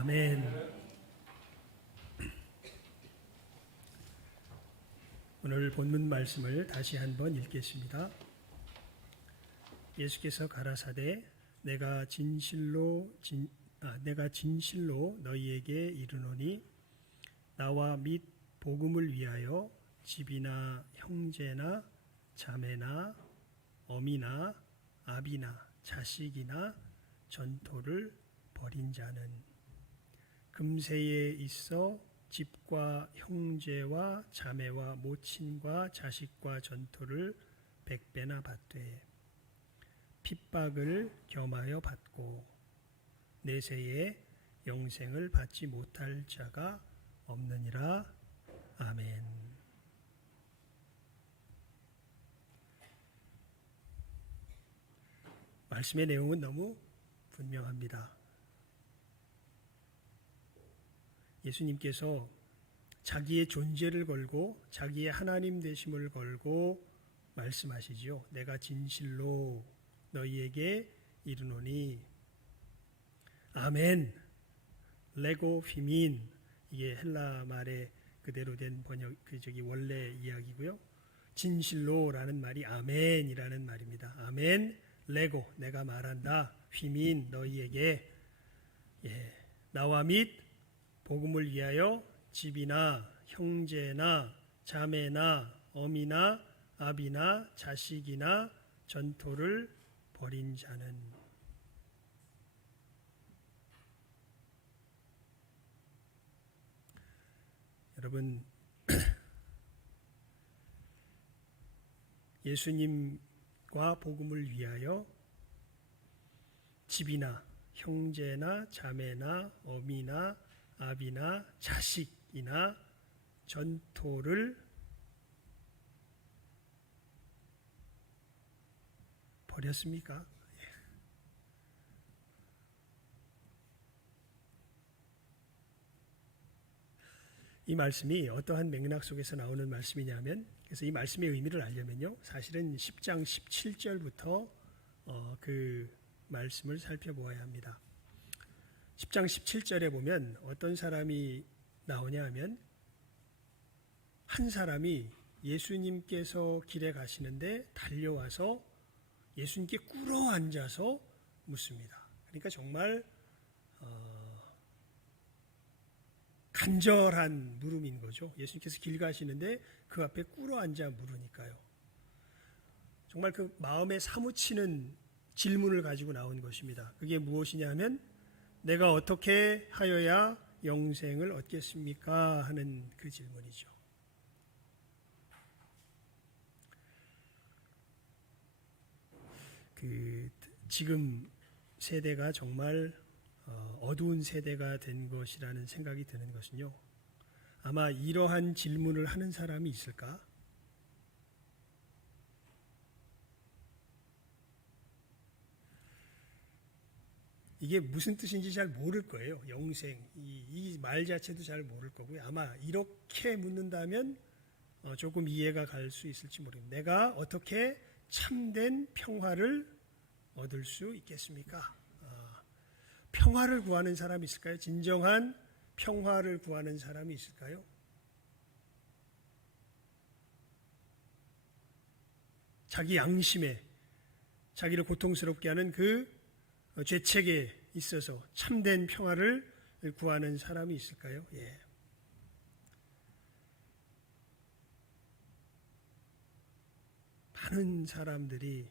아멘. 오늘 본문 말씀을 다시 한번 읽겠습니다. 예수께서 가라사대 내가 진실로 너희에게 이르노니 나와 및 복음을 위하여 집이나 형제나 자매나 어미나 아비나 자식이나 전토를 벌인 자는 금세에 있어 집과 형제와 자매와 모친과 자식과 전토를 100배나 받되 핍박을 겸하여 받고 내세에 영생을 받지 못할 자가 없느니라. 아멘. 말씀의 내용은 너무 분명합니다. 예수님께서 자기의 존재를 걸고 자기의 하나님 되심을 걸고 말씀하시지요. 내가 진실로 너희에게 이르노니. 아멘. 레고 피민, 이게 헬라 말의 그대로 된 번역, 원래 이야기고요. 진실로라는 말이 아멘이라는 말입니다. 아멘, 레고, 내가 말한다. 피민, 너희에게. 나와 및 복음을 위하여 집이나 형제나 자매나 어미나 아비나 자식이나 전토를 벌인 자는. 여러분, 예수님과 복음을 위하여 집이나 형제나 자매나 어미나 아비나 자식이나 전토를 버렸습니까? 이 말씀이 어떠한 맥락 속에서 나오는 말씀이냐면, 그래서 이 말씀의 의미를 알려면요, 사실은 10장 17절부터 그 말씀을 살펴보아야 합니다. 10장 17절에 보면 어떤 사람이 나오냐 하면, 한 사람이 예수님께서 길에 가시는데 달려와서 예수님께 꿇어 앉아서 묻습니다. 그러니까 정말 간절한 물음인 거죠. 예수님께서 길 가시는데 그 앞에 꿇어 앉아 물으니까요. 정말 그 마음에 사무치는 질문을 가지고 나온 것입니다. 그게 무엇이냐 하면, 내가 어떻게 하여야 영생을 얻겠습니까? 하는 그 질문이죠. 지금 세대가 정말 어두운 세대가 된 것이라는 생각이 드는 것은요, 아마 이러한 질문을 하는 사람이 있을까? 이게 무슨 뜻인지 잘 모를 거예요. 영생, 이 말 자체도 잘 모를 거고요. 아마 이렇게 묻는다면 조금 이해가 갈 수 있을지 모릅니다. 내가 어떻게 참된 평화를 얻을 수 있겠습니까? 평화를 구하는 사람이 있을까요? 진정한 평화를 구하는 사람이 있을까요? 자기 양심에 자기를 고통스럽게 하는 그 죄책에 있어서 참된 평화를 구하는 사람이 있을까요? 예. 많은 사람들이,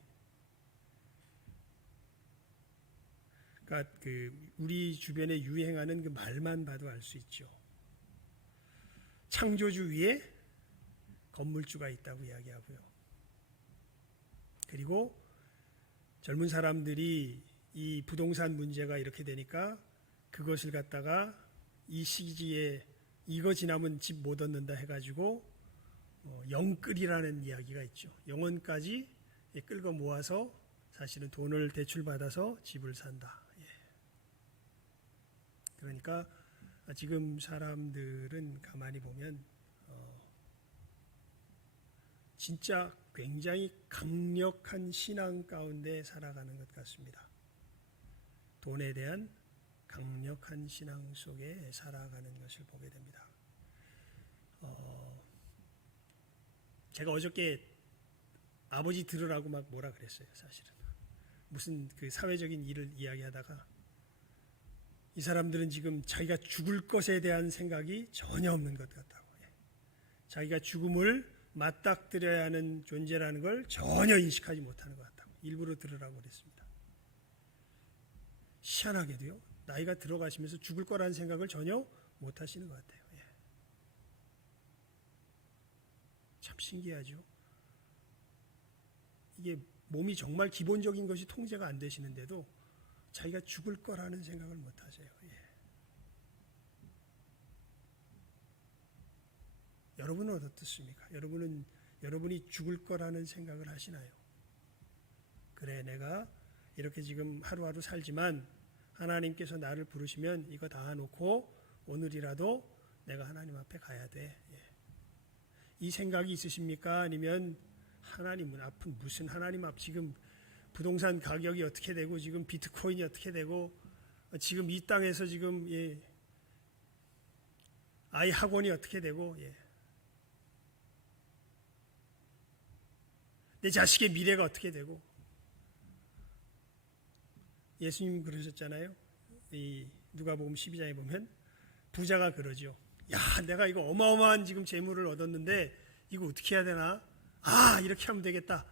그러니까 우리 주변에 유행하는 그 말만 봐도 알 수 있죠. 창조주 위에 건물주가 있다고 이야기하고요. 그리고 젊은 사람들이 이 부동산 문제가 이렇게 되니까 그것을 갖다가 이 시기에 이거 지나면 집 못 얻는다 해가지고 영끌이라는 이야기가 있죠. 영혼까지 끌고 모아서 사실은 돈을 대출받아서 집을 산다. 그러니까 지금 사람들은 가만히 보면 진짜 굉장히 강력한 신앙 가운데 살아가는 것 같습니다. 돈에 대한 강력한 신앙 속에 살아가는 것을 보게 됩니다. 제가 어저께 아버지 들으라고 막 뭐라 그랬어요. 사실은 무슨 그 사회적인 일을 이야기하다가 이 사람들은 지금 자기가 죽을 것에 대한 생각이 전혀 없는 것 같다고. 자기가 죽음을 맞닥뜨려야 하는 존재라는 걸 전혀 인식하지 못하는 것 같다고. 일부러 들으라고 그랬습니다. 희한하게도요. 나이가 들어가시면서 죽을 거라는 생각을 전혀 못하시는 것 같아요. 참 신기하죠. 이게 몸이 정말 기본적인 것이 통제가 안 되시는데도 자기가 죽을 거라는 생각을 못하세요. 여러분은 어떻습니까? 여러분이 죽을 거라는 생각을 하시나요? 그래, 내가 이렇게 지금 하루하루 살지만 하나님께서 나를 부르시면 이거 다 놓고 오늘이라도 내가 하나님 앞에 가야 돼. 이 생각이 있으십니까? 아니면 하나님은 앞은 무슨 하나님 앞, 지금 부동산 가격이 어떻게 되고 지금 비트코인이 어떻게 되고 지금 이 땅에서 지금 아이 학원이 어떻게 되고 내 자식의 미래가 어떻게 되고. 예수님 그러셨잖아요. 이 누가복음 12장에 보면 부자가 그러죠. 야, 내가 이거 어마어마한 지금 재물을 얻었는데 이거 어떻게 해야 되나? 이렇게 하면 되겠다.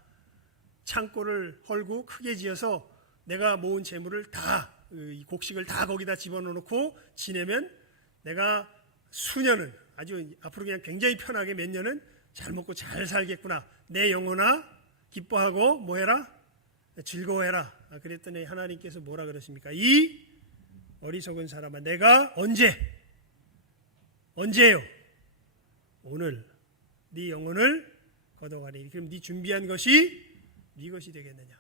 창고를 헐고 크게 지어서 내가 모은 재물을 다, 곡식을 다 거기다 집어넣고 지내면 내가 수년은 아주 앞으로 그냥 굉장히 편하게 몇 년은 잘 먹고 잘 살겠구나. 내 영혼아 기뻐하고 뭐해라? 즐거워해라. 그랬더니 하나님께서 뭐라 그러십니까? 이 어리석은 사람아, 내가 언제요? 오늘 네 영혼을 거둬가니. 그럼 네 준비한 것이 네 것이 되겠느냐.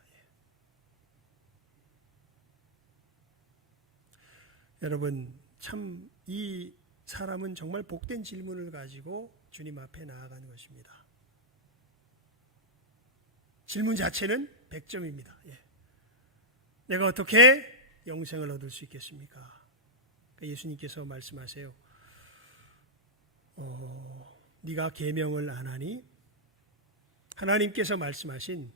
여러분, 참 이 사람은 정말 복된 질문을 가지고 주님 앞에 나아가는 것입니다. 질문 자체는 100점입니다. 내가 어떻게 영생을 얻을 수 있겠습니까? 예수님께서 말씀하세요. 네가 계명을 안 하니 하나님께서 말씀하신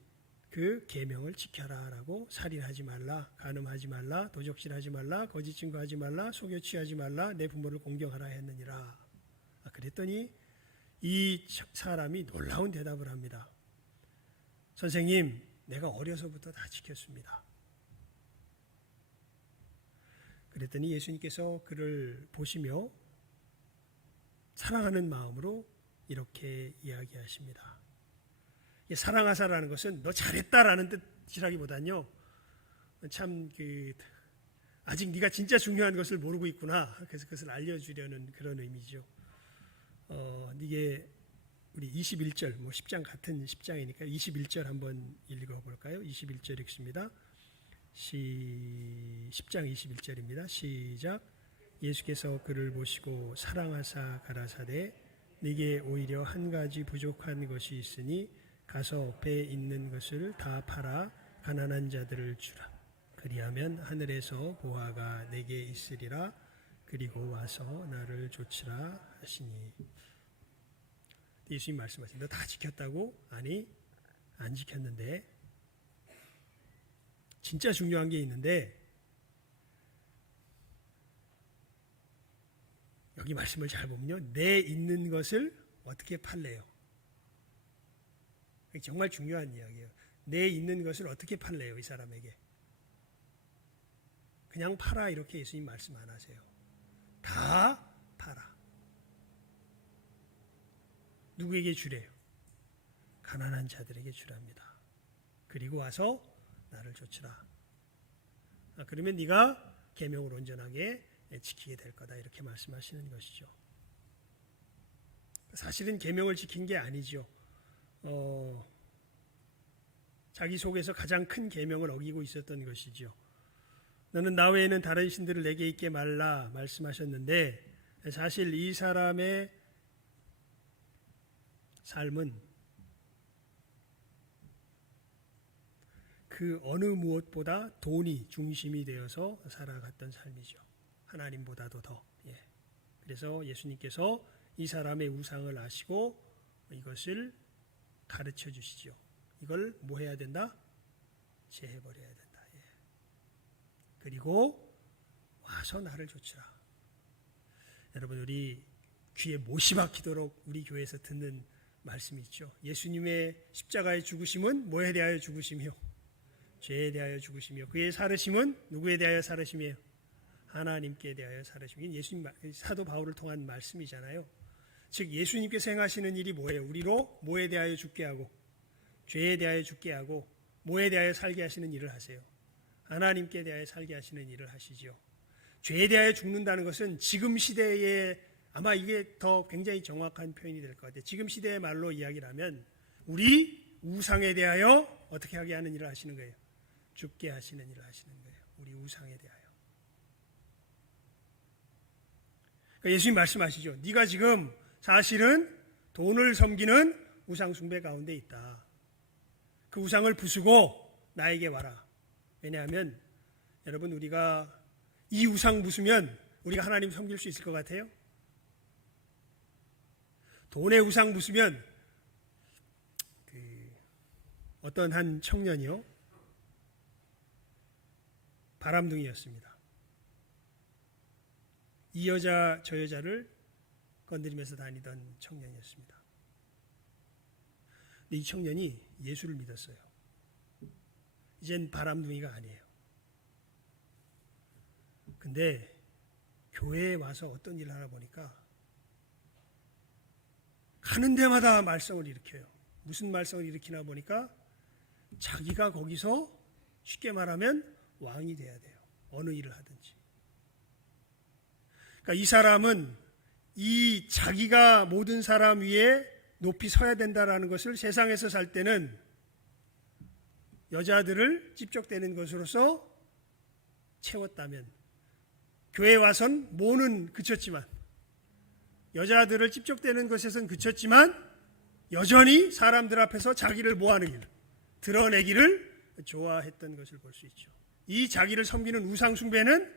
그 계명을 지켜라라고. 살인하지 말라, 간음하지 말라, 도적질하지 말라, 거짓 증거하지 말라, 속여 취하지 말라, 내 부모를 공경하라 했느니라. 그랬더니 이 사람이 놀라운 대답을 합니다. 선생님, 내가 어려서부터 다 지켰습니다. 그랬더니 예수님께서 그를 보시며 사랑하는 마음으로 이렇게 이야기하십니다. 사랑하사라는 것은 너 잘했다라는 뜻이라기보다는요, 참 아직 네가 진짜 중요한 것을 모르고 있구나. 그래서 그것을 알려주려는 그런 의미죠. 이게 우리 21절, 10장 같은 10장이니까 21절 한번 읽어볼까요? 21절 읽습니다. 10장 21절입니다. 시작. 예수께서 그를 보시고 사랑하사 가라사대 네게 오히려 한 가지 부족한 것이 있으니 가서 배에 있는 것을 다 팔아 가난한 자들을 주라. 그리하면 하늘에서 보화가 내게 있으리라. 그리고 와서 나를 좇으라 하시니. 예수님 말씀하신 너 다 지켰다고? 아니, 안 지켰는데 진짜 중요한 게 있는데 여기 말씀을 잘 보면요, 내 있는 것을 어떻게 팔래요? 정말 중요한 이야기예요. 내 있는 것을 어떻게 팔래요? 이 사람에게 그냥 팔아 이렇게 예수님 말씀 안 하세요. 다 팔아. 누구에게 주래요? 가난한 자들에게 주랍니다. 그리고 와서 나를 좇으라. 그러면 네가 계명을 온전하게 지키게 될 거다. 이렇게 말씀하시는 것이죠. 사실은 계명을 지킨 게 아니죠. 자기 속에서 가장 큰 계명을 어기고 있었던 것이죠. 너는 나 외에는 다른 신들을 내게 있게 말라 말씀하셨는데, 사실 이 사람의 삶은 그 어느 무엇보다 돈이 중심이 되어서 살아갔던 삶이죠. 하나님보다도 더. 그래서 예수님께서 이 사람의 우상을 아시고 이것을 가르쳐 주시죠. 이걸 뭐 해야 된다? 제해버려야 된다. 그리고 와서 나를 좇으라. 여러분, 우리 귀에 못이 박히도록 우리 교회에서 듣는 말씀이 있죠. 예수님의 십자가의 죽으심은 뭐에 대하여 죽으심이요? 죄에 대하여 죽으심이요. 그의 살으심은 누구에 대하여 살으심이에요? 하나님께 대하여 살으심이 예수님 사도 바울을 통한 말씀이잖아요. 즉 예수님께서 행하시는 일이 뭐예요? 우리로 뭐에 대하여 죽게 하고 죄에 대하여 죽게 하고 뭐에 대하여 살게 하시는 일을 하세요? 하나님께 대하여 살게 하시는 일을 하시죠. 죄에 대하여 죽는다는 것은 지금 시대에 아마 이게 더 굉장히 정확한 표현이 될 것 같아요. 지금 시대의 말로 이야기를 하면 우리 우상에 대하여 어떻게 하게 하는 일을 하시는 거예요? 죽게 하시는 일을 하시는 거예요. 우리 우상에 대하여. 그러니까 예수님 말씀하시죠. 네가 지금 사실은 돈을 섬기는 우상 숭배 가운데 있다. 그 우상을 부수고 나에게 와라. 왜냐하면 여러분, 우리가 이 우상 부수면 우리가 하나님 섬길 수 있을 것 같아요? 돈의 우상 부수면 어떤 한 청년이요, 바람둥이였습니다. 이 여자 저 여자를 건드리면서 다니던 청년이었습니다. 근데 이 청년이 예수를 믿었어요. 이젠 바람둥이가 아니에요. 근데 교회에 와서 어떤 일을 하나 보니까 가는 데마다 말썽을 일으켜요. 무슨 말썽을 일으키나 보니까 자기가 거기서 쉽게 말하면 왕이 돼야 돼요. 어느 일을 하든지. 그러니까 이 사람은 이 자기가 모든 사람 위에 높이 서야 된다라는 것을 세상에서 살 때는 여자들을 찝적대는 것으로서 채웠다면, 교회에 와선 뭐는 그쳤지만, 여자들을 찝적대는 것에선 그쳤지만 여전히 사람들 앞에서 자기를 뭐하는 일, 드러내기를 좋아했던 것을 볼 수 있죠. 이 자기를 섬기는 우상 숭배는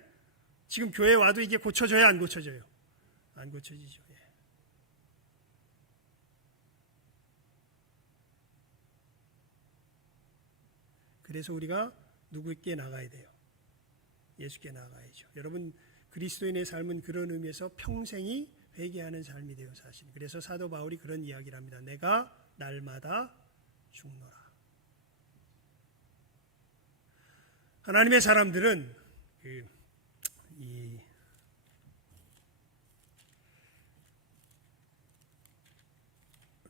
지금 교회에 와도 이게 고쳐져야 안 고쳐져요? 안 고쳐지죠. 그래서 우리가 누구께 나가야 돼요? 예수께 나가야죠. 여러분, 그리스도인의 삶은 그런 의미에서 평생이 회개하는 삶이 돼요, 사실. 그래서 사도 바울이 그런 이야기를 합니다. 내가 날마다 죽노라. 하나님의 사람들은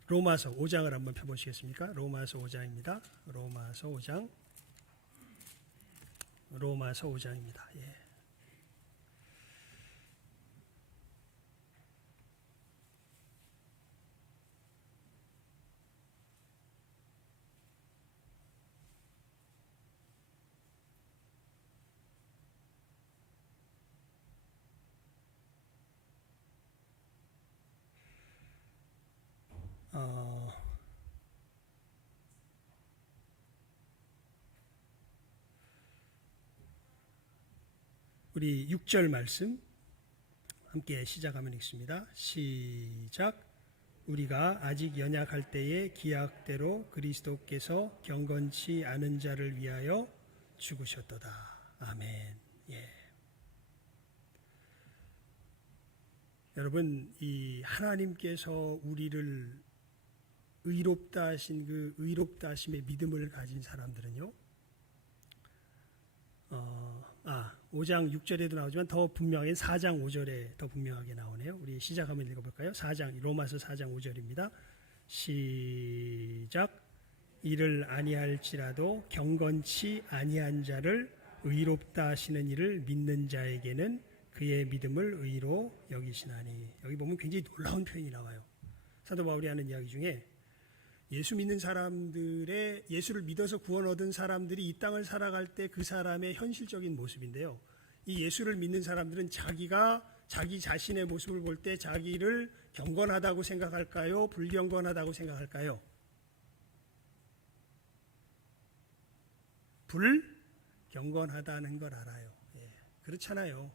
로마서 5장을 한번 펴보시겠습니까? 로마서 5장입니다. 로마서 5장입니다. 우리 6절 말씀 함께 시작하면 읽습니다. 시작. 우리가 아직 연약할 때에 기약대로 그리스도께서 경건치 않은 자를 위하여 죽으셨도다. 아멘. 여러분, 이 하나님께서 우리를 의롭다 하신 그 의롭다 하심의 믿음을 가진 사람들은요, 5장 6절에도 나오지만 더 분명히 4장 5절에 더 분명하게 나오네요. 우리 시작하면 읽어볼까요? 로마서 4장 5절입니다. 시작. 이를 아니할지라도 경건치 아니한 자를 의롭다 하시는 이를 믿는 자에게는 그의 믿음을 의로 여기시나니. 여기 보면 굉장히 놀라운 표현이 나와요. 사도 바울이 하는 이야기 중에 예수 믿는 사람들의, 예수를 믿어서 구원 얻은 사람들이 이 땅을 살아갈 때 그 사람의 현실적인 모습인데요. 이 예수를 믿는 사람들은 자기 자신의 모습을 볼 때 자기를 경건하다고 생각할까요? 불경건하다고 생각할까요? 불경건하다는 걸 알아요. 예, 그렇잖아요.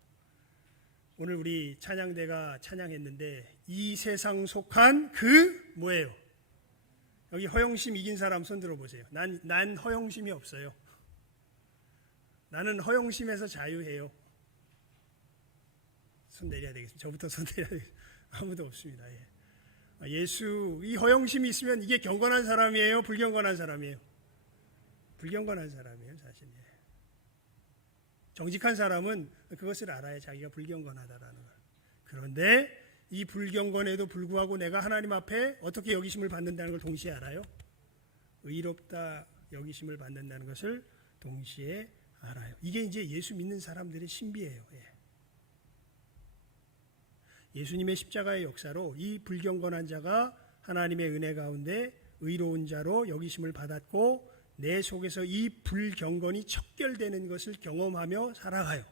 오늘 우리 찬양대가 찬양했는데 이 세상 속한 그 뭐예요? 여기 허영심 이긴 사람 손 들어보세요. 난 허영심이 없어요. 나는 허영심에서 자유해요. 손 내려야 되겠습니다. 저부터 손 내려야 되겠습니다. 아무도 없습니다. 예. 예수, 이 허영심이 있으면 이게 경건한 사람이에요? 불경건한 사람이에요? 불경건한 사람이에요, 사실. 예. 정직한 사람은 그것을 알아야 자기가 불경건하다라는 걸. 그런데 이 불경건에도 불구하고 내가 하나님 앞에 어떻게 여기심을 받는다는 걸 동시에 알아요? 의롭다 여기심을 받는다는 것을 동시에 알아요. 이게 이제 예수 믿는 사람들의 신비예요. 예. 예수님의 십자가의 역사로 이 불경건한 자가 하나님의 은혜 가운데 의로운 자로 여기심을 받았고 내 속에서 이 불경건이 척결되는 것을 경험하며 살아가요.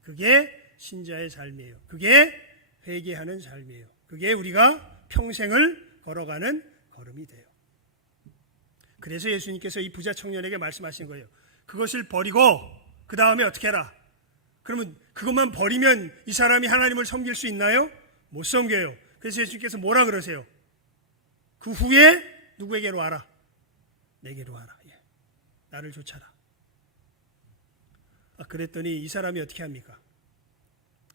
그게 신자의 삶이에요. 그게 회개하는 삶이에요. 그게 우리가 평생을 걸어가는 걸음이 돼요. 그래서 예수님께서 이 부자 청년에게 말씀하신 거예요. 그것을 버리고 그 다음에 어떻게 해라? 그러면 그것만 버리면 이 사람이 하나님을 섬길 수 있나요? 못 섬겨요. 그래서 예수님께서 뭐라 그러세요? 그 후에 누구에게로 와라? 내게로 와라. 예. 나를 쫓아라. 그랬더니 이 사람이 어떻게 합니까?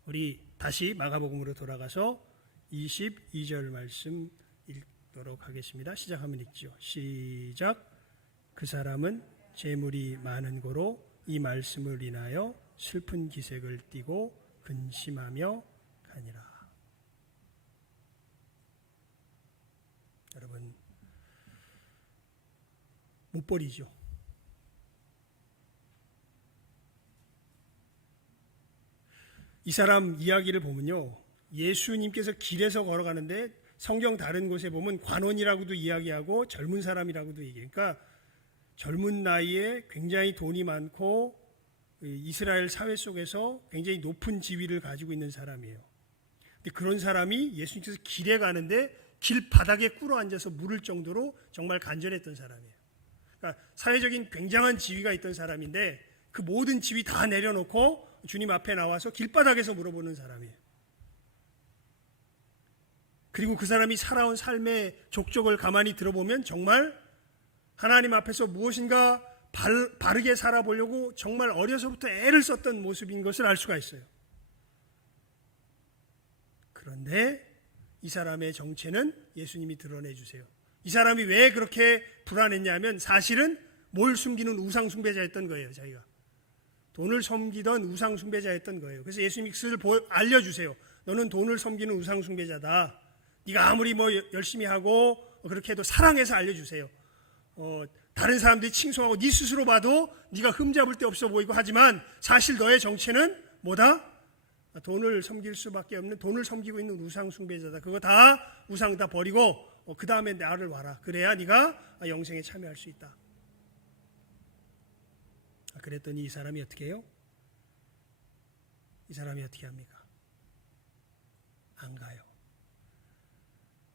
우리 다시 마가복음으로 돌아가서 22절 말씀 읽도록 하겠습니다. 시작하면 읽죠. 시작. 그 사람은 재물이 많은 고로 이 말씀을 인하여 슬픈 기색을 띠고 근심하며 가니라. 여러분, 못 버리죠. 이 사람 이야기를 보면요, 예수님께서 길에서 걸어가는데 성경 다른 곳에 보면 관원이라고도 이야기하고 젊은 사람이라고도 얘기해요. 그러니까 젊은 나이에 굉장히 돈이 많고 이스라엘 사회 속에서 굉장히 높은 지위를 가지고 있는 사람이에요. 근데 그런 사람이 예수님께서 길에 가는데 길 바닥에 꿇어 앉아서 물을 정도로 정말 간절했던 사람이에요. 그러니까 사회적인 굉장한 지위가 있던 사람인데 그 모든 지위 다 내려놓고 주님 앞에 나와서 길바닥에서 물어보는 사람이에요. 그리고 그 사람이 살아온 삶의 족적을 가만히 들어보면 정말 하나님 앞에서 무엇인가 바르게 살아보려고 정말 어려서부터 애를 썼던 모습인 것을 알 수가 있어요. 그런데 이 사람의 정체는 예수님이 드러내 주세요. 이 사람이 왜 그렇게 불안했냐면 사실은 뭘 숨기는 우상 숭배자였던 거예요. 자기가 돈을 섬기던 우상 숭배자였던 거예요. 그래서 예수님이 그것을 알려주세요. 너는 돈을 섬기는 우상 숭배자다. 네가 아무리 뭐 열심히 하고 그렇게 해도 사랑해서 알려주세요. 다른 사람들이 칭송하고 네 스스로 봐도 네가 흠잡을 데 없어 보이고 하지만 사실 너의 정체는 뭐다? 돈을 섬길 수밖에 없는, 돈을 섬기고 있는 우상 숭배자다. 그거 다 우상 다 버리고 그 다음에 나를 와라. 그래야 네가 영생에 참여할 수 있다. 그랬더니 이 사람이 어떻게 해요? 이 사람이 어떻게 합니까? 안 가요.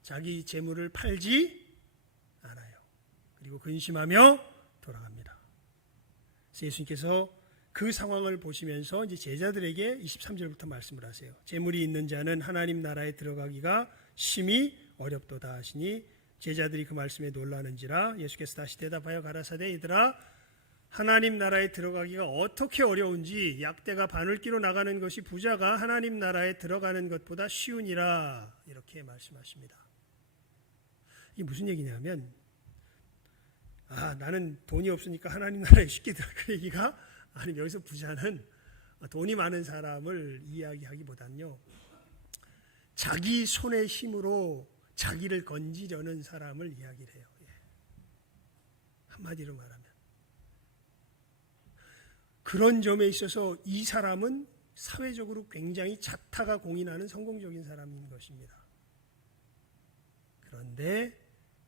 자기 재물을 팔지 않아요. 그리고 근심하며 돌아갑니다. 그래서 예수님께서 그 상황을 보시면서 이제 제자들에게 23절부터 말씀을 하세요. 재물이 있는 자는 하나님 나라에 들어가기가 심히 어렵도다 하시니 제자들이 그 말씀에 놀라는지라. 예수께서 다시 대답하여 가라사대 얘들아 하나님 나라에 들어가기가 어떻게 어려운지 약대가 바늘기로 나가는 것이 부자가 하나님 나라에 들어가는 것보다 쉬우니라. 이렇게 말씀하십니다. 이게 무슨 얘기냐면 나는 돈이 없으니까 하나님 나라에 쉽게 들어갈 얘기가 아니, 여기서 부자는 돈이 많은 사람을 이야기하기보다는요, 자기 손의 힘으로 자기를 건지려는 사람을 이야기를 해요. 한마디로 말하면 그런 점에 있어서 이 사람은 사회적으로 굉장히 자타가 공인하는 성공적인 사람인 것입니다. 그런데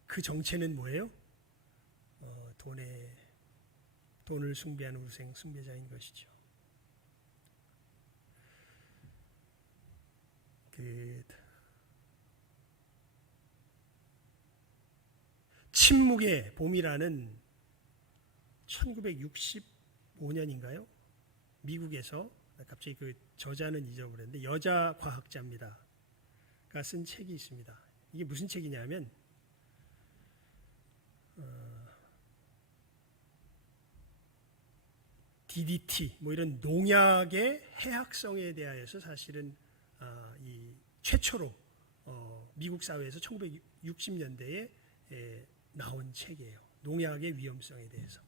그 정체는 뭐예요? 돈을 숭배하는 우상 숭배자인 것이죠. 침묵의 봄이라는 1965년인가요? 미국에서 갑자기 그 저자는 잊어버렸는데 여자 과학자입니다. 가 쓴 책이 있습니다. 이게 무슨 책이냐면 DDT 뭐 이런 농약의 해악성에 대하여서 사실은 이 최초로 미국 사회에서 1960년대에 나온 책이에요. 농약의 위험성에 대해서.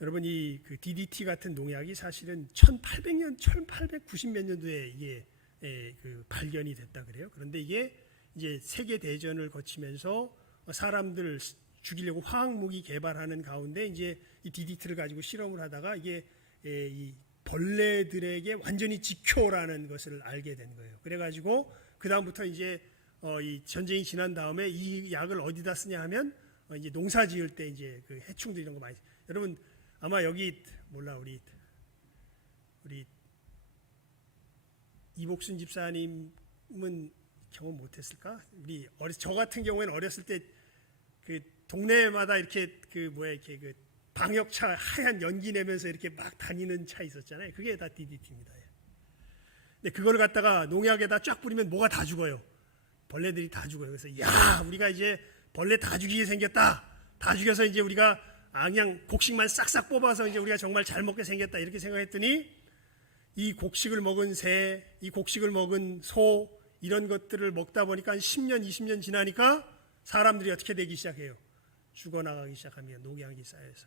여러분 이 그 DDT 같은 농약이 사실은 1890 몇 년도에 이게 그 발견이 됐다 그래요. 그런데 이게 이제 세계 대전을 거치면서 사람들 죽이려고 화학 무기 개발하는 가운데 이제 이 DDT를 가지고 실험을 하다가 이게 이 벌레들에게 완전히 직효라는 것을 알게 된 거예요. 그래가지고 그 다음부터 이제 이 전쟁이 지난 다음에 이 약을 어디다 쓰냐 하면 이제 농사 지을 때 이제 그 해충들 이런 거 많이. 여러분 아마 여기 몰라 우리 이복순 집사님은 경험 못했을까? 저 같은 경우에는 어렸을 때 그 동네마다 이렇게 그 이렇게 방역차 하얀 연기 내면서 이렇게 막 다니는 차 있었잖아요. 그게 다 DDT입니다. 근데 그걸 갖다가 농약에다 쫙 뿌리면 뭐가 다 죽어요. 벌레들이 다 죽어요. 그래서 야 우리가 이제 벌레 다 죽이게 생겼다. 다 죽여서 이제 우리가 그냥 곡식만 싹싹 뽑아서 이제 우리가 정말 잘 먹게 생겼다 이렇게 생각했더니 이 곡식을 먹은 새, 이 곡식을 먹은 소 이런 것들을 먹다 보니까 한 10년, 20년 지나니까 사람들이 어떻게 되기 시작해요? 죽어나가기 시작합니다. 농약이 쌓여서.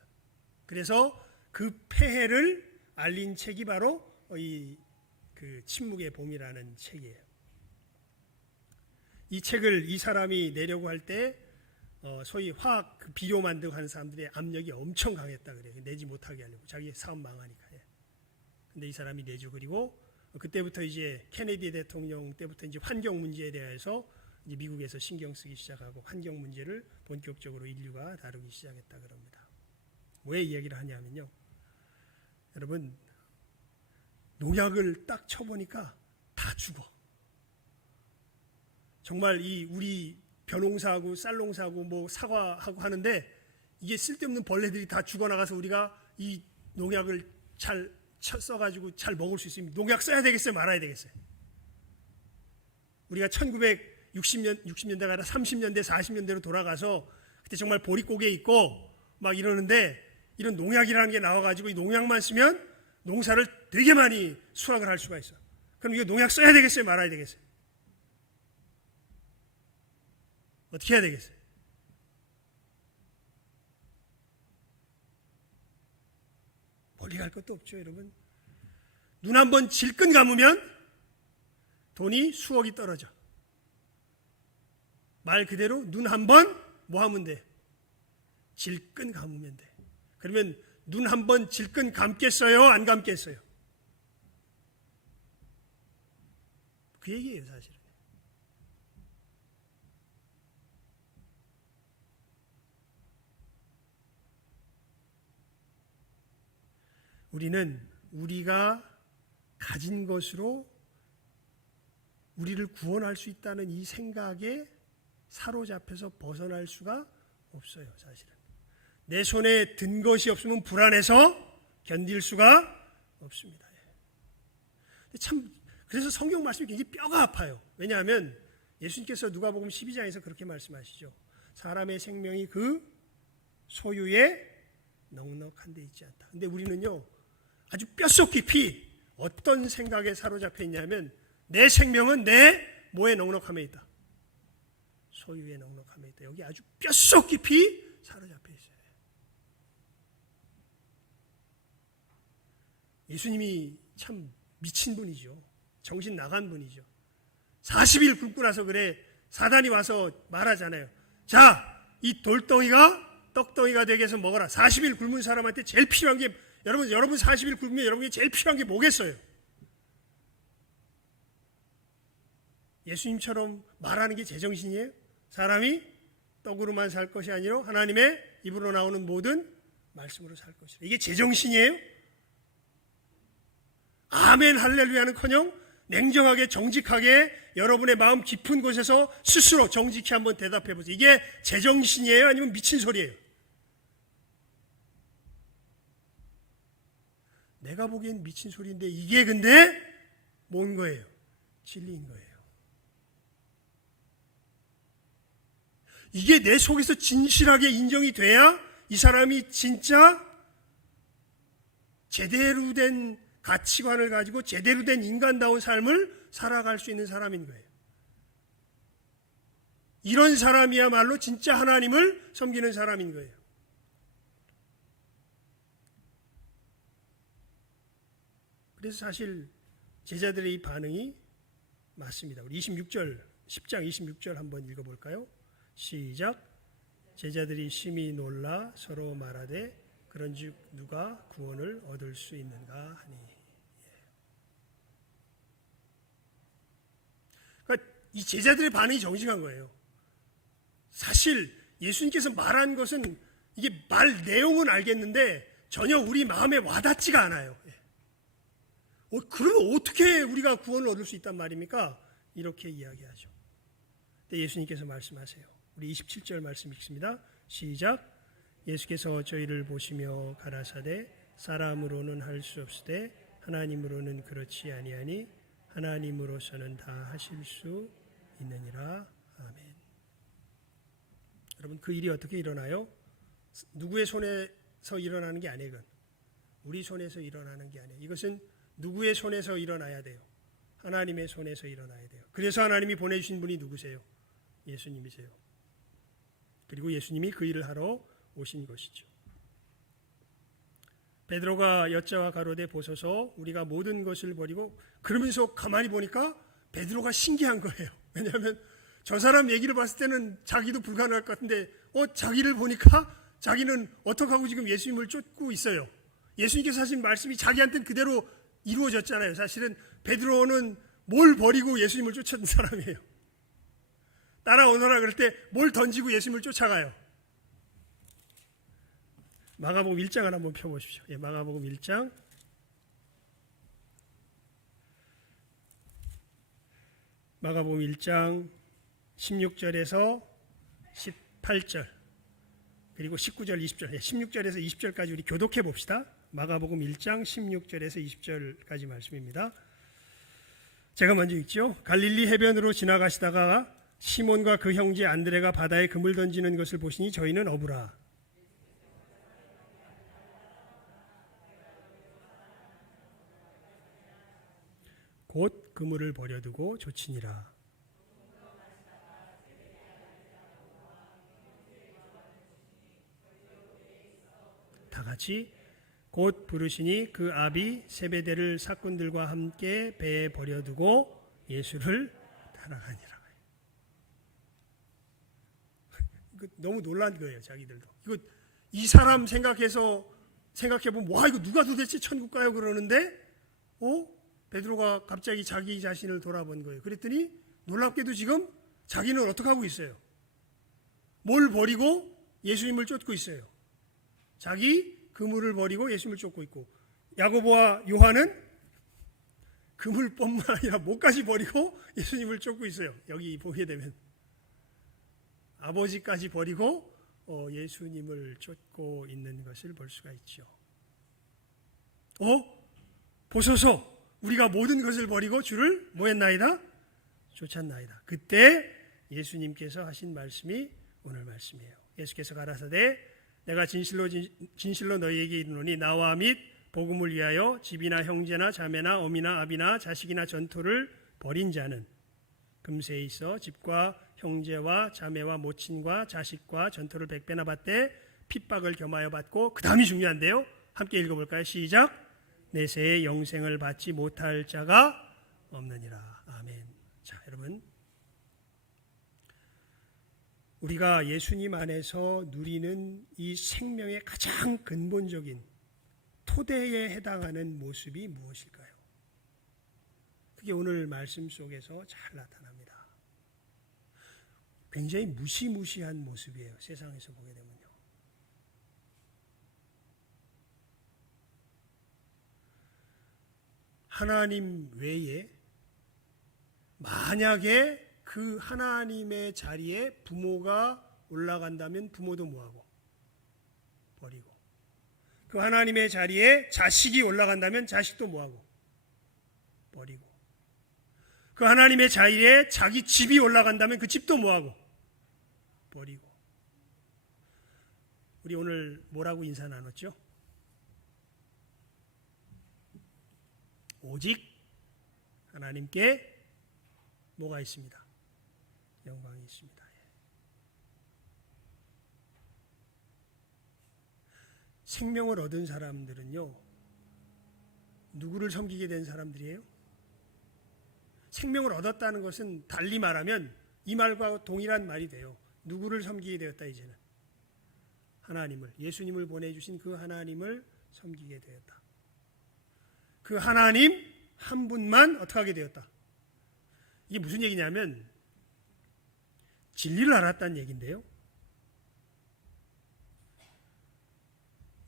그래서 그 폐해를 알린 책이 바로 그 침묵의 봄이라는 책이에요. 이 책을 이 사람이 내려고 할 때 소위 화학 그 비료 만들고 하는 사람들의 압력이 엄청 강했다 그래요. 내지 못하게 하려고 자기 사업 망하니까. 근데 이 사람이 내죠. 그리고 그때부터 이제 케네디 대통령 때부터 이제 환경 문제에 대해서 이제 미국에서 신경 쓰기 시작하고 환경 문제를 본격적으로 인류가 다루기 시작했다 그럽니다. 왜 이야기를 하냐면요. 여러분 농약을 딱 쳐보니까 다 죽어. 정말 우리 벼농사하고 쌀농사하고 뭐 사과하고 하는데 이게 쓸데없는 벌레들이 다 죽어나가서 우리가 이 농약을 잘 써가지고 잘 먹을 수 있으면 농약 써야 되겠어요? 말아야 되겠어요? 우리가 1960년대가 아니라 30년대, 40년대로 돌아가서 그때 정말 보릿고개 있고 막 이러는데 이런 농약이라는 게 나와가지고 이 농약만 쓰면 농사를 되게 많이 수확을 할 수가 있어. 그럼 이거 농약 써야 되겠어요? 말아야 되겠어요? 어떻게 해야 되겠어요? 멀리 갈 것도 없죠, 여러분. 눈 한번 질끈 감으면 돈이 수억이 떨어져. 말 그대로 눈 한번 뭐 하면 돼? 질끈 감으면 돼. 그러면 눈 한번 질끈 감겠어요? 안 감겠어요? 그 얘기예요, 사실은. 우리는 우리가 가진 것으로 우리를 구원할 수 있다는 이 생각에 사로잡혀서 벗어날 수가 없어요, 사실은. 내 손에 든 것이 없으면 불안해서 견딜 수가 없습니다. 참 그래서 성경 말씀이 굉장히 뼈가 아파요. 왜냐하면 예수님께서 누가복음 12장에서 그렇게 말씀하시죠. 사람의 생명이 그 소유에 넉넉한 데 있지 않다. 근데 우리는요 아주 뼛속 깊이 어떤 생각에 사로잡혀 있냐면 내 생명은 내 뭐에 넉넉함에 있다. 소유에 넉넉함에 있다. 여기 아주 뼛속 깊이 사로잡혀 있어요. 예수님이 참 미친 분이죠. 정신 나간 분이죠. 40일 굶고 나서 그래 사단이 와서 말하잖아요. 자, 이 돌덩이가 떡덩이가 되게 해서 먹어라. 40일 굶은 사람한테 제일 필요한 게 여러분 40일 굶으면 여러분이 제일 필요한 게 뭐겠어요? 예수님처럼 말하는 게 제정신이에요? 사람이 떡으로만 살 것이 아니라 하나님의 입으로 나오는 모든 말씀으로 살 것이라. 이게 제정신이에요? 아멘 할렐루야는커녕 냉정하게 정직하게 여러분의 마음 깊은 곳에서 스스로 정직히 한번 대답해 보세요. 이게 제정신이에요? 아니면 미친 소리예요? 내가 보기엔 미친 소리인데 이게 근데 뭔 거예요? 진리인 거예요. 이게 내 속에서 진실하게 인정이 돼야 이 사람이 진짜 제대로 된 가치관을 가지고 제대로 된 인간다운 삶을 살아갈 수 있는 사람인 거예요. 이런 사람이야말로 진짜 하나님을 섬기는 사람인 거예요. 그래서 사실 제자들의 이 반응이 맞습니다. 우리 26절, 10장 26절 한번 읽어볼까요? 시작. 제자들이 심히 놀라 서로 말하되 그런즉 누가 구원을 얻을 수 있는가 하니. 그러니까 이 제자들의 반응이 정직한 거예요. 사실 예수님께서 말한 것은 이게 말 내용은 알겠는데 전혀 우리 마음에 와닿지가 않아요. 그러면 어떻게 우리가 구원을 얻을 수 있단 말입니까? 이렇게 이야기하죠. 예수님께서 말씀하세요. 우리 27절 말씀 읽습니다. 시작. 예수께서 저희를 보시며 가라사대 사람으로는 할 수 없으되 하나님으로는 그렇지 아니하니 하나님으로서는 다 하실 수 있느니라. 아멘. 여러분, 그 일이 어떻게 일어나요? 누구의 손에서 일어나는 게 아니건 우리 손에서 일어나는 게 아니에요. 이것은 누구의 손에서 일어나야 돼요? 하나님의 손에서 일어나야 돼요. 그래서 하나님이 보내주신 분이 누구세요? 예수님이세요. 그리고 예수님이 그 일을 하러 오신 것이죠. 베드로가 여자와 가로되 보소서 우리가 모든 것을 버리고, 그러면서 가만히 보니까 베드로가 신기한 거예요. 왜냐하면 저 사람 얘기를 봤을 때는 자기도 불가능할 것 같은데 자기를 보니까 자기는 어떻게 하고 지금 예수님을 쫓고 있어요. 예수님께서 하신 말씀이 자기한테는 그대로 이루어졌잖아요. 사실은 베드로는 뭘 버리고 예수님을 쫓았던 사람이에요. 따라오너라 그럴 때 뭘 던지고 예수님을 쫓아가요. 마가복음 1장을 한번 펴보십시오. 마가복음 1장 마가복음 1장 16절에서 18절 그리고 19절 20절 16절에서 20절까지 우리 교독해 봅시다. 마가복음 1장 16절에서 20절까지 말씀입니다. 제가 먼저 읽죠. 갈릴리 해변으로 지나가시다가 시몬과 그 형제 안드레가 바다에 그물 던지는 것을 보시니 저희는 어부라. 곧 그물을 버려두고 조치니라. 다 같이 곧 부르시니 그 아비 세베대를 사꾼들과 함께 배에 버려두고 예수를 따라가니라. 너무 놀란 거예요, 자기들도. 이 사람 생각해보면 와, 이거 누가 도대체 천국 가요 그러는데 베드로가 갑자기 자기 자신을 돌아본 거예요. 그랬더니 놀랍게도 지금 자기는 어떻게 하고 있어요? 뭘 버리고 예수님을 쫓고 있어요. 자기 그물을 버리고 예수님을 쫓고 있고, 야고보와 요한은 그물뿐만 아니라 목까지 버리고 예수님을 쫓고 있어요. 여기 보게 되면 아버지까지 버리고 예수님을 쫓고 있는 것을 볼 수가 있죠. 보소서 우리가 모든 것을 버리고 주를 뭐했나이다? 쫓았나이다. 그때 예수님께서 하신 말씀이 오늘 말씀이에요. 예수께서 가라사대 내가 진실로 너희에게 이르노니 나와 및 복음을 위하여 집이나 형제나 자매나 어미나 아비나 자식이나 전토를 벌인 자는 금세에 있어 집과 형제와 자매와 모친과 자식과 전토를 100배나 받되 핍박을 겸하여 받고, 그 다음이 중요한데요. 함께 읽어볼까요? 시작. 내세에 영생을 받지 못할 자가 없느니라. 아멘. 자, 여러분, 우리가 예수님 안에서 누리는 이 생명의 가장 근본적인 토대에 해당하는 모습이 무엇일까요? 그게 오늘 말씀 속에서 잘 나타납니다. 굉장히 무시무시한 모습이에요. 세상에서 보게 되면요. 하나님 외에 만약에 그 하나님의 자리에 부모가 올라간다면 부모도 뭐하고? 버리고. 그 하나님의 자리에 자식이 올라간다면 자식도 뭐하고? 버리고. 그 하나님의 자리에 자기 집이 올라간다면 그 집도 뭐하고? 버리고. 우리 오늘 뭐라고 인사 나눴죠? 오직 하나님께 뭐가 있습니다? 영광이 있습니다. 생명을 얻은 사람들은요, 누구를 섬기게 된 사람들이에요? 생명을 얻었다는 것은 달리 말하면 이 말과 동일한 말이 돼요. 누구를 섬기게 되었다, 이제는? 하나님을, 예수님을 보내주신 그 하나님을 섬기게 되었다. 그 하나님 한 분만 어떻게 하게 되었다. 이게 무슨 얘기냐면 진리를 알았다는 얘기인데요.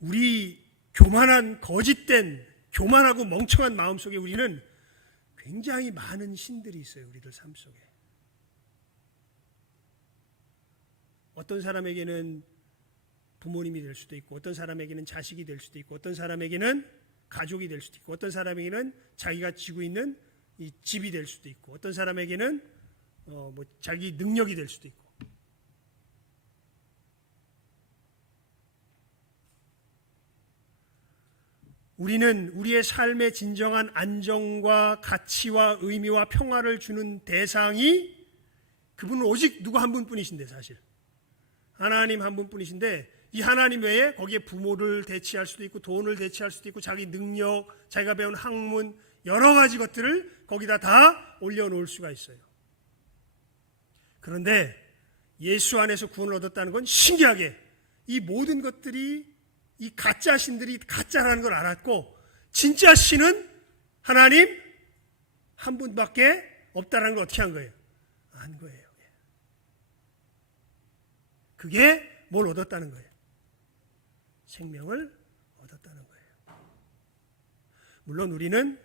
우리 교만한 거짓된 교만하고 멍청한 마음속에 우리는 굉장히 많은 신들이 있어요. 우리들 삶 속에. 어떤 사람에게는 부모님이 될 수도 있고, 어떤 사람에게는 자식이 될 수도 있고, 어떤 사람에게는 가족이 될 수도 있고, 어떤 사람에게는 자기가 지고 있는 이 집이 될 수도 있고, 어떤 사람에게는 자기 능력이 될 수도 있고. 우리는 우리의 삶의 진정한 안정과 가치와 의미와 평화를 주는 대상이 그분은 오직 누구 한 분뿐이신데, 사실 하나님 한 분뿐이신데, 이 하나님 외에 거기에 부모를 대치할 수도 있고, 돈을 대치할 수도 있고, 자기 능력, 자기가 배운 학문, 여러 가지 것들을 거기다 다 올려놓을 수가 있어요. 그런데 예수 안에서 구원을 얻었다는 건 신기하게 이 모든 것들이, 이 가짜 신들이 가짜라는 걸 알았고, 진짜 신은 하나님 한 분밖에 없다라는 걸 어떻게 한 거예요? 안 거예요. 그게 뭘 얻었다는 거예요? 생명을 얻었다는 거예요. 물론 우리는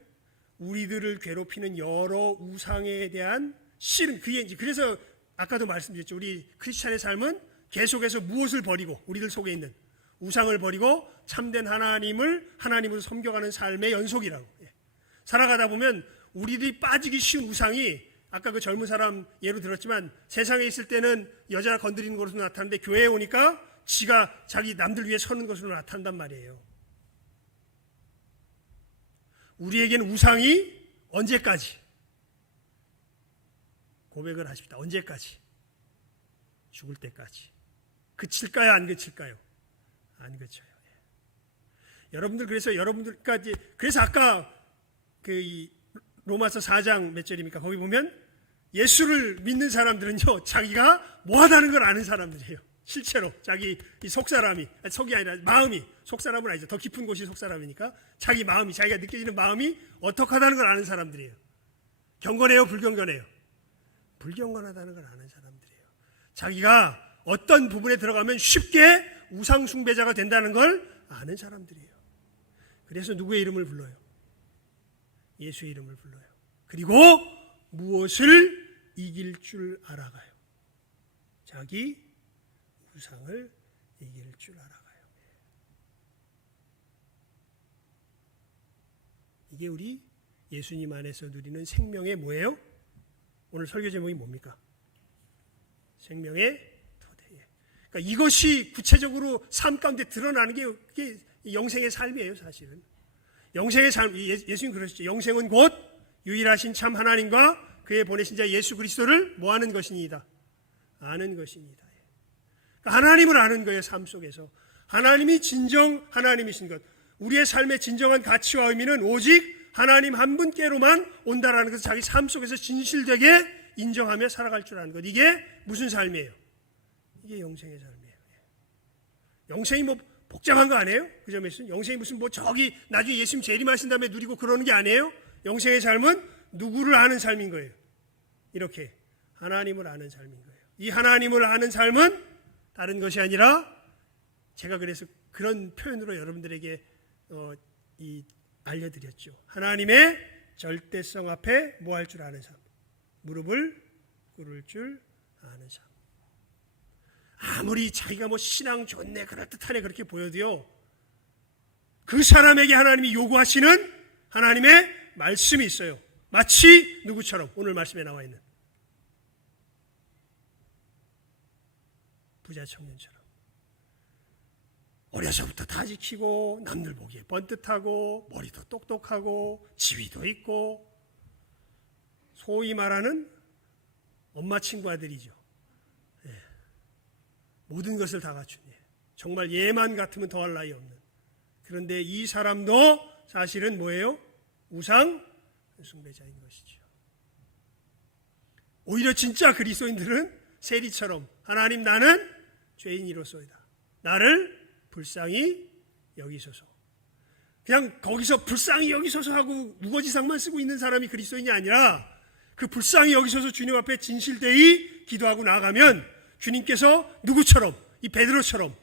우리들을 괴롭히는 여러 우상에 대한 씨름, 그래서 아까도 말씀드렸죠. 우리 크리스찬의 삶은 계속해서 무엇을 버리고, 우리들 속에 있는 우상을 버리고 참된 하나님으로 섬겨가는 삶의 연속이라고. 살아가다 보면 우리들이 빠지기 쉬운 우상이, 아까 그 젊은 사람 예로 들었지만, 세상에 있을 때는 여자 건드리는 것으로 나타나는데 교회에 오니까 지가 자기 남들 위해 서는 것으로 나타난단 말이에요. 우리에게는 우상이 언제까지? 고백을 하십니다. 언제까지? 죽을 때까지. 그칠까요? 안 그칠까요? 안 그쳐요. 여러분들, 그래서 아까 이 로마서 4장 몇 절입니까? 거기 보면 예수를 믿는 사람들은요, 자기가 뭐하다는 걸 아는 사람들이에요. 실제로 자기 이 속사람이, 속이 아니라 마음이, 속사람은 아니죠. 더 깊은 곳이 속사람이니까 자기 마음이, 자기가 느껴지는 마음이 어떡하다는 걸 아는 사람들이에요. 경건해요? 불경건해요? 불경건하다는 걸 아는 사람들이에요. 자기가 어떤 부분에 들어가면 쉽게 우상 숭배자가 된다는 걸 아는 사람들이에요. 그래서 누구의 이름을 불러요? 예수의 이름을 불러요. 그리고 무엇을 이길 줄 알아가요? 자기 우상을 이길 줄 알아가요. 이게 우리 예수님 안에서 누리는 생명의 뭐예요? 오늘 설교 제목이 뭡니까? 생명의 토대예. 그러니까 이것이 구체적으로 삶 가운데 드러나는 게 영생의 삶이에요, 사실은. 영생의 삶, 예수님 그러셨죠. 영생은 곧 유일하신 참 하나님과 그의 보내신 자 예수 그리스도를 뭐 하는 것이니이다? 아는 것이니이다. 그러니까 하나님을 아는 거예요, 삶 속에서. 하나님이 진정 하나님이신 것. 우리의 삶의 진정한 가치와 의미는 오직 하나님 한 분께로만 온다라는 것을 자기 삶 속에서 진실되게 인정하며 살아갈 줄 아는 것. 이게 무슨 삶이에요? 이게 영생의 삶이에요. 영생이 뭐 복잡한 거 아니에요? 그 점에서 영생이 무슨 저기 나중에 예수님 재림하신 다음에 누리고 그러는 게 아니에요? 영생의 삶은 누구를 아는 삶인 거예요. 이렇게 하나님을 아는 삶인 거예요. 이 하나님을 아는 삶은 다른 것이 아니라, 제가 그래서 그런 표현으로 여러분들에게 알려드렸죠. 하나님의 절대성 앞에 뭐 할 줄 아는 삶, 무릎을 꿇을 줄 아는 삶. 아무리 자기가 신앙 좋네, 그럴듯하네 그렇게 보여도요, 그 사람에게 하나님이 요구하시는 하나님의 말씀이 있어요. 마치 누구처럼? 오늘 말씀에 나와 있는 부자 청년처럼. 어려서부터 다 지키고 남들 보기에 번듯하고 머리도 똑똑하고 지위도 있고 소위 말하는 엄마 친구 아들이죠. 예. 모든 것을 다 갖춘 정말 얘만 같으면 더할 나위 없는. 그런데 이 사람도 사실은 뭐예요? 우상 숭배자인 것이죠. 오히려 진짜 그리스도인들은 세리처럼 하나님 나는 죄인이로소이다. 나를 불쌍히 여기소서. 그냥 거기서 불쌍히 여기소서 하고 우거지상만 쓰고 있는 사람이 그리스도인이 아니라 그 불쌍히 여기소서 주님 앞에 진실되이 기도하고 나가면 주님께서 누구처럼? 이 베드로처럼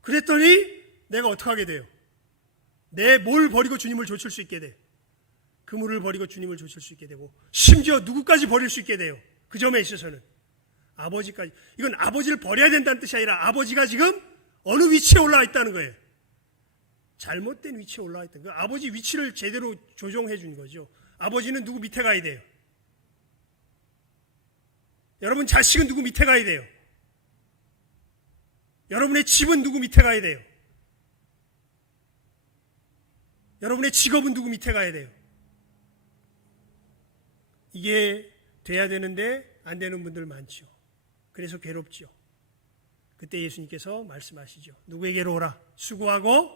그랬더니 내가 어떻게 하게 돼요? 내 뭘 버리고 주님을 좇을 수 있게 돼. 그물을 버리고 주님을 좇을 수 있게 되고 심지어 누구까지 버릴 수 있게 돼요. 그 점에 있어서는 아버지까지. 이건 아버지를 버려야 된다는 뜻이 아니라 아버지가 지금 어느 위치에 올라와 있다는 거예요. 잘못된 위치에 올라와 있다는 거예요. 아버지 위치를 제대로 조정해 준 거죠. 아버지는 누구 밑에 가야 돼요? 여러분 자식은 누구 밑에 가야 돼요? 여러분의 집은 누구 밑에 가야 돼요? 여러분의 직업은 누구 밑에 가야 돼요? 이게 돼야 되는데 안 되는 분들 많죠. 그래서 괴롭죠. 그때 예수님께서 말씀하시죠. 누구에게로 오라? 수고하고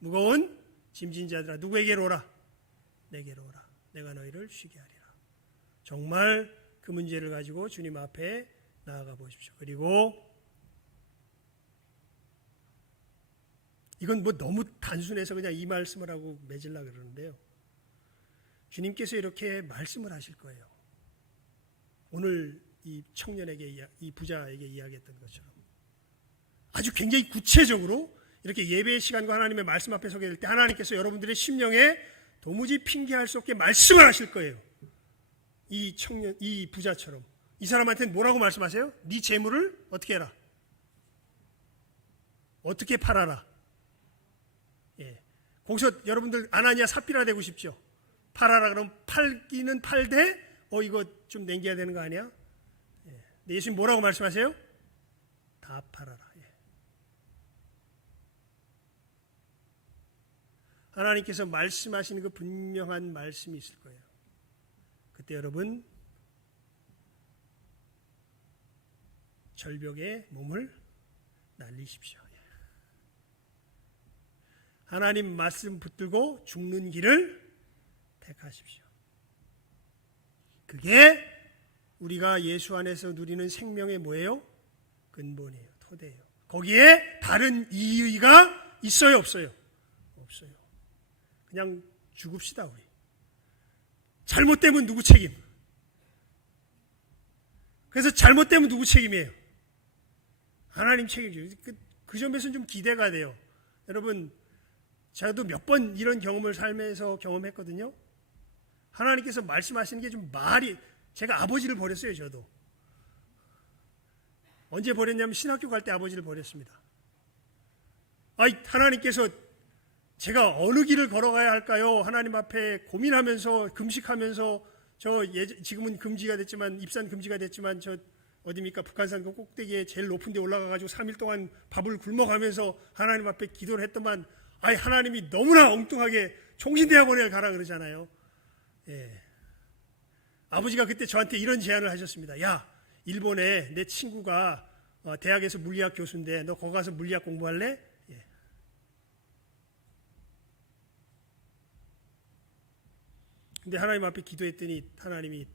무거운 짐진 자들아 누구에게로 오라? 내게로 오라. 내가 너희를 쉬게 하리라. 정말 그 문제를 가지고 주님 앞에 나아가 보십시오. 그리고 이건 뭐 너무 단순해서 그냥 이 말씀을 하고 맺으려고 그러는데요. 주님께서 이렇게 말씀을 하실 거예요. 오늘 이 청년에게, 이 부자에게 이야기했던 것처럼 아주 굉장히 구체적으로 이렇게 예배의 시간과 하나님의 말씀 앞에 서게 될 때 하나님께서 여러분들의 심령에 도무지 핑계할 수 없게 말씀을 하실 거예요. 이 청년, 이 부자처럼 이 사람한테는 뭐라고 말씀하세요? 네 재물을 어떻게 해라? 어떻게 팔아라? 예. 거기서 여러분들 아나니아 삽비라 되고 싶죠? 팔아라 그러면 팔기는 팔되 이거 좀 남겨야 되는 거 아니야? 예. 예수님 뭐라고 말씀하세요? 다 팔아라. 예. 하나님께서 말씀하시는 그 분명한 말씀이 있을 거예요. 그때 여러분 절벽에 몸을 날리십시오. 하나님 말씀 붙들고 죽는 길을 택하십시오. 그게 우리가 예수 안에서 누리는 생명의 뭐예요? 근본이에요. 토대예요. 거기에 다른 이의가 있어요? 없어요? 없어요. 그냥 죽읍시다 우리. 잘못되면 누구 책임? 그래서 잘못되면 누구 책임이에요? 하나님 책임이죠. 그 점에서는 좀 기대가 돼요. 여러분 저도 몇 번 이런 경험을 삶에서 경험했거든요. 하나님께서 말씀하시는 게 좀 말이, 제가 아버지를 버렸어요. 저도 언제 버렸냐면 신학교 갈 때 아버지를 버렸습니다. 하나님께서 제가 어느 길을 걸어가야 할까요? 하나님 앞에 고민하면서 금식하면서 지금은 금지가 됐지만 입산 금지가 됐지만 어디입니까? 북한산 그 꼭대기에 제일 높은 데 올라가가지고 3일 동안 밥을 굶어가면서 하나님 앞에 기도를 했더만 하나님이 너무나 엉뚱하게 총신대학원에 가라 그러잖아요. 예. 아버지가 그때 저한테 이런 제안을 하셨습니다. 야, 일본에 내 친구가 대학에서 물리학 교수인데 너 거기 가서 물리학 공부할래? 예. 근데 하나님 앞에 기도했더니 하나님이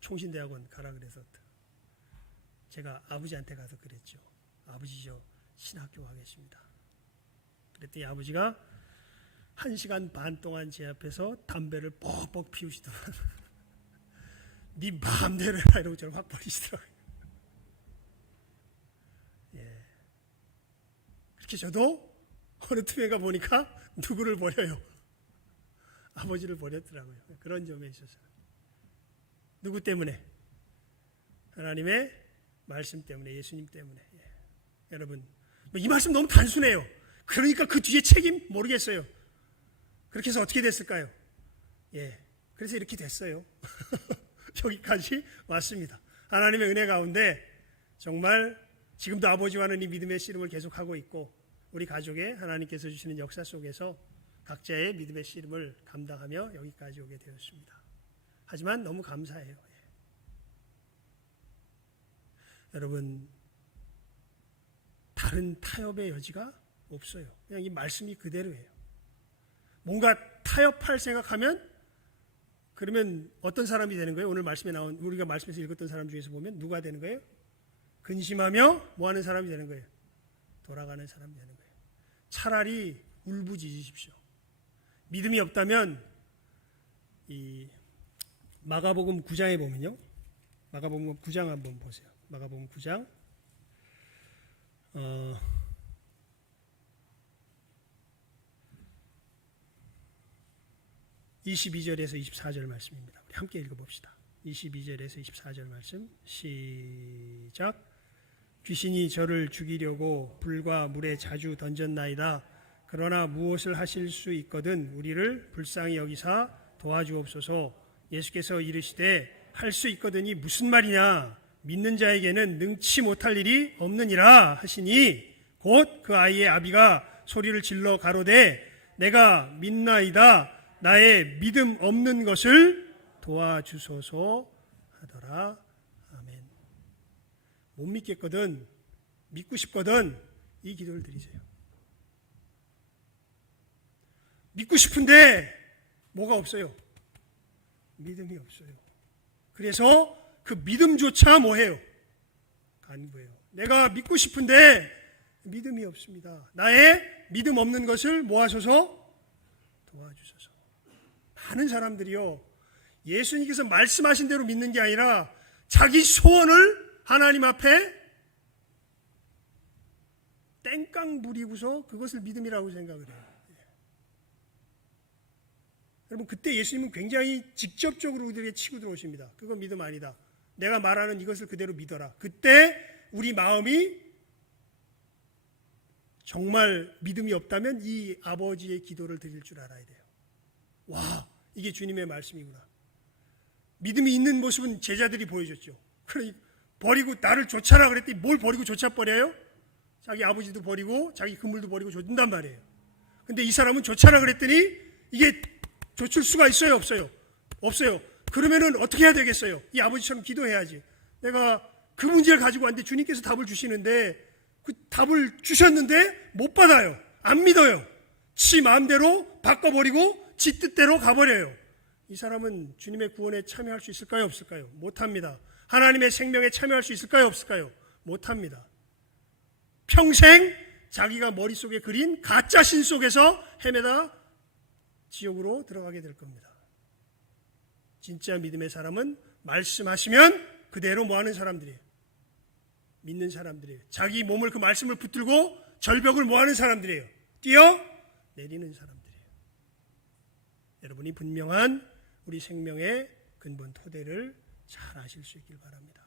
총신대학원 가라 그래서 제가 아버지한테 가서 그랬죠. 아버지 저 신학교 가겠습니다. 그랬더니 아버지가 1시간 반 동안 제 앞에서 담배를 뻑뻑 피우시더만 네 마음대로 해라 이러고 저를 확 버리시더라고요. 예. 그렇게 저도 어느 틈에 가 보니까 누구를 버려요? 아버지를 버렸더라고요. 그런 점에 있어서 누구 때문에? 하나님의 말씀 때문에, 예수님 때문에. 예. 여러분, 이 말씀 너무 단순해요. 그러니까 그 뒤에 책임 모르겠어요. 그렇게 해서 어떻게 됐을까요? 예, 그래서 이렇게 됐어요. 여기까지 왔습니다. 하나님의 은혜 가운데 정말 지금도 아버지와는 이 믿음의 씨름을 계속하고 있고, 우리 가족의 하나님께서 주시는 역사 속에서 각자의 믿음의 씨름을 감당하며 여기까지 오게 되었습니다. 하지만 너무 감사해요. 예. 여러분, 다른 타협의 여지가 없어요. 그냥 이 말씀이 그대로예요. 뭔가 타협할 생각하면 그러면 어떤 사람이 되는 거예요? 오늘 말씀에 나온, 우리가 말씀에서 읽었던 사람 중에서 보면 누가 되는 거예요? 근심하며 뭐 하는 사람이 되는 거예요? 돌아가는 사람이 되는 거예요. 차라리 울부짖으십시오. 믿음이 없다면 이 마가복음 9장에 보면요. 마가복음 9장 한번 보세요. 마가복음 9장 22절에서 24절 말씀입니다. 우리 함께 읽어봅시다. 22절에서 24절 말씀 시작. 귀신이 저를 죽이려고 불과 물에 자주 던졌나이다. 그러나 무엇을 하실 수 있거든 우리를 불쌍히 여기사 도와주옵소서. 예수께서 이르시되 할 수 있거든이 무슨 말이냐. 믿는 자에게는 능치 못할 일이 없느니라 하시니 곧 그 아이의 아비가 소리를 질러 가로되 내가 믿나이다. 나의 믿음 없는 것을 도와주소서 하더라. 아멘. 못 믿겠거든, 믿고 싶거든 이 기도를 드리세요. 믿고 싶은데 뭐가 없어요? 믿음이 없어요. 그래서 그 믿음조차 뭐해요? 간구해요. 내가 믿고 싶은데 믿음이 없습니다. 나의 믿음 없는 것을 모아소서 도와주소서. 많은 사람들이요, 예수님께서 말씀하신 대로 믿는 게 아니라 자기 소원을 하나님 앞에 땡깡 부리고서 그것을 믿음이라고 생각을 해요. 여러분, 그때 예수님은 굉장히 직접적으로 우리에게 치고 들어오십니다. 그건 믿음 아니다. 내가 말하는 이것을 그대로 믿어라. 그때 우리 마음이 정말 믿음이 없다면 이 아버지의 기도를 드릴 줄 알아야 돼요. 와, 이게 주님의 말씀이구나. 믿음이 있는 모습은 제자들이 보여줬죠. 그러니 버리고 나를 쫓아라 그랬더니 뭘 버리고 쫓아버려요? 자기 아버지도 버리고 자기 그물도 버리고 쫓는단 말이에요. 근데 이 사람은 쫓아라 그랬더니 이게 쫓을 수가 있어요? 없어요? 없어요. 그러면은 어떻게 해야 되겠어요? 이 아버지처럼 기도해야지. 내가 그 문제를 가지고 왔는데 주님께서 답을 주시는데 그 답을 주셨는데 못 받아요. 안 믿어요. 지 마음대로 바꿔버리고 지 뜻대로 가버려요. 이 사람은 주님의 구원에 참여할 수 있을까요? 없을까요? 못합니다. 하나님의 생명에 참여할 수 있을까요? 없을까요? 못합니다. 평생 자기가 머릿속에 그린 가짜 신 속에서 헤매다 지옥으로 들어가게 될 겁니다. 진짜 믿음의 사람은 말씀하시면 그대로 뭐하는 사람들이에요? 믿는 사람들이에요. 자기 몸을 그 말씀을 붙들고 절벽을 뭐하는 사람들이에요? 뛰어내리는 사람들이에요. 여러분이 분명한 우리 생명의 근본 토대를 잘 아실 수 있길 바랍니다.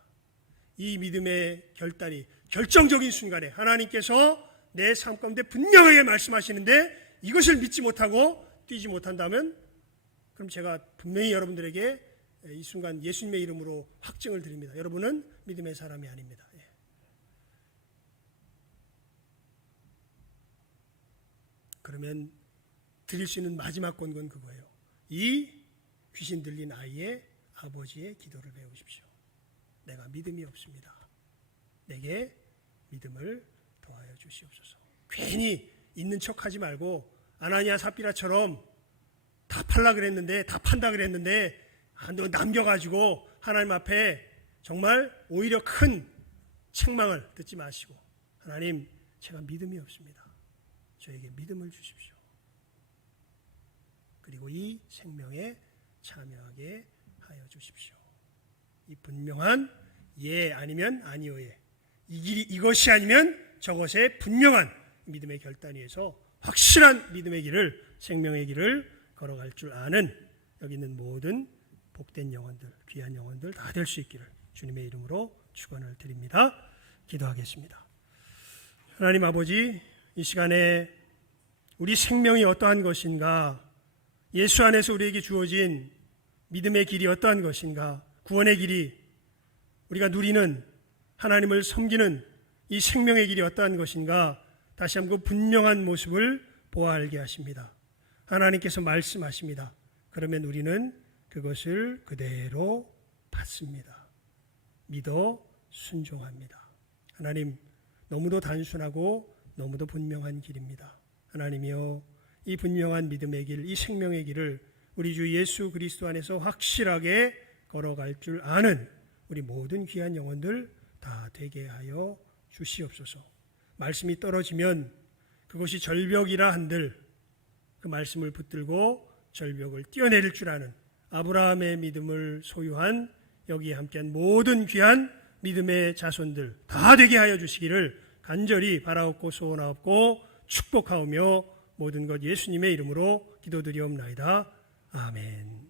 이 믿음의 결단이 결정적인 순간에 하나님께서 내 삶 가운데 분명하게 말씀하시는데 이것을 믿지 못하고 뛰지 못한다면 그럼 제가 분명히 여러분들에게 이 순간 예수님의 이름으로 확증을 드립니다. 여러분은 믿음의 사람이 아닙니다. 그러면 드릴 수 있는 마지막 권고는 그거예요. 이 귀신 들린 아이의 아버지의 기도를 배우십시오. 내가 믿음이 없습니다. 내게 믿음을 더하여 주시옵소서. 괜히 있는 척하지 말고 아나니아 삽비라처럼 다 팔라 그랬는데, 다 판다 그랬는데 너 남겨가지고 하나님 앞에 정말 오히려 큰 책망을 듣지 마시고 하나님, 제가 믿음이 없습니다. 저에게 믿음을 주십시오. 그리고 이 생명에 참여하게 하여 주십시오. 이 분명한 예 아니면 아니오의 이 길이 이것이 아니면 저것의 분명한 믿음의 결단 위에서 확실한 믿음의 길을, 생명의 길을 걸어갈 줄 아는 여기 있는 모든 복된 영혼들, 귀한 영혼들 다 될 수 있기를 주님의 이름으로 축원을 드립니다. 기도하겠습니다. 하나님 아버지, 이 시간에 우리 생명이 어떠한 것인가, 예수 안에서 우리에게 주어진 믿음의 길이 어떠한 것인가, 구원의 길이, 우리가 누리는 하나님을 섬기는 이 생명의 길이 어떠한 것인가 다시 한번 분명한 모습을 보아 알게 하십니다. 하나님께서 말씀하십니다. 그러면 우리는 그것을 그대로 받습니다. 믿어 순종합니다. 하나님, 너무도 단순하고 너무도 분명한 길입니다. 하나님이여, 이 분명한 믿음의 길, 이 생명의 길을 우리 주 예수 그리스도 안에서 확실하게 걸어갈 줄 아는 우리 모든 귀한 영혼들 다 되게 하여 주시옵소서. 말씀이 떨어지면 그것이 절벽이라 한들 그 말씀을 붙들고 절벽을 뛰어내릴 줄 아는 아브라함의 믿음을 소유한 여기에 함께한 모든 귀한 믿음의 자손들 다 되게 하여 주시기를 간절히 바라옵고 소원하옵고 축복하오며 모든 것 예수님의 이름으로 기도드리옵나이다. 아멘.